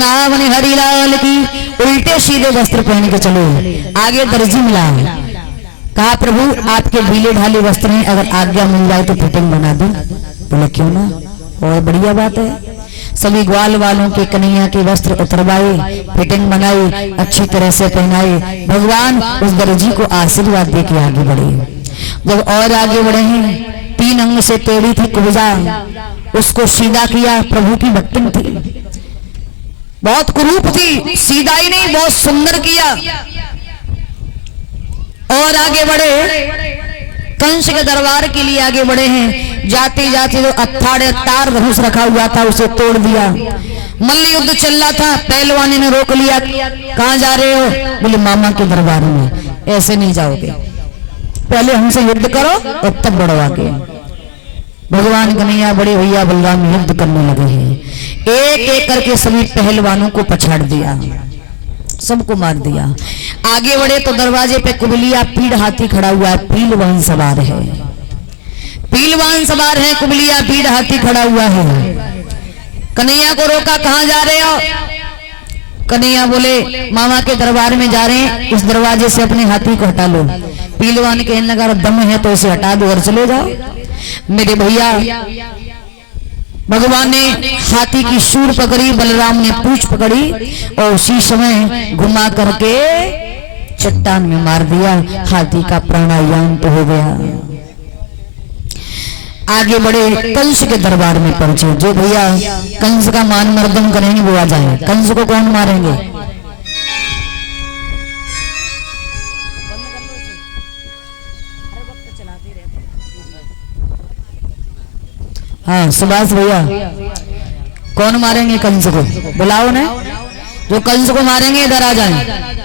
रावण हरिलाल की। उल्टे सीधे वस्त्र पहन के चलो। आगे दर्जी मिला, कहा प्रभु आपके ढीले ढाले वस्त्र हैं, अगर आज्ञा मिल जाए तो फिटिंग बना दूं। बोले क्यों ना, और बढ़िया बात है। सभी ग्वाल वालों के कन्हैया के वस्त्र उतरवाए, फिटिंग बनाई, अच्छी तरह से पहनाए। भगवान उस दर्जी को आशीर्वाद दे के आगे बढ़े। जब और आगे बढ़े हैं, 3 अंग से टेढ़ी थी कुब्जा, उसको सीधा किया। प्रभु की भक्ति थी, बहुत कुरूप थी, सीधा ही नहीं बहुत सुंदर किया। और आगे बढ़े, कंस के दरबार के लिए आगे बढ़े हैं। जाते जाते जो अत्थाड़े तार धनुष रखा हुआ था उसे तोड़ दिया। मल्ल युद्ध चल रहा था, पहलवानी ने रोक लिया। कहां जा रहे हो? बोले मामा के दरबार में। ऐसे नहीं जाओगे, पहले हमसे युद्ध करो और तब बढ़ो आगे। भगवान कन्हैया बड़े भैया बलराम युद्ध करने लगे हैं। एक एक करके सभी पहलवानों को पछाड़ दिया, सबको मार दिया। आगे बढ़े तो दरवाजे पे कुबलिया पीड़ हाथी खड़ा हुआ है, पीलवान सवार है। पीलवान सवार है, कुबलिया पीड़ हाथी खड़ा हुआ है। कन्हैया को रोका, कहां जा रहे हो? कन्हैया बोले मामा के दरबार में जा रहे हैं, इस दरवाजे से अपने हाथी को हटा लो। पीलवान कहने लगा दम है तो इसे हटा दो और चले जाओ। मेरे भैया भगवान ने हाथी की सूंड पकड़ी, बलराम ने पूंछ पकड़ी और उसी समय घुमा करके चट्टान में मार दिया। हाथी का प्राणायाम तो हो गया। आगे बढ़े, कंस के दरबार में पहुंचे। जो भैया कंस का मान मर्दन करेंगे वो आ जाए। कंस को कौन मारेंगे? हाँ सुभाष भैया, कौन मारेंगे कंस को? बुलाओ ने, जो कंस को मारेंगे इधर आ जाए।